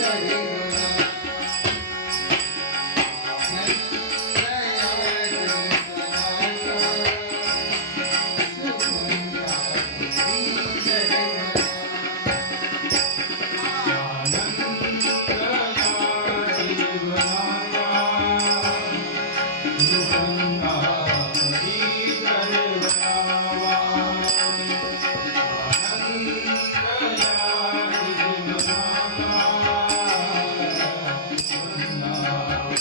Yeah.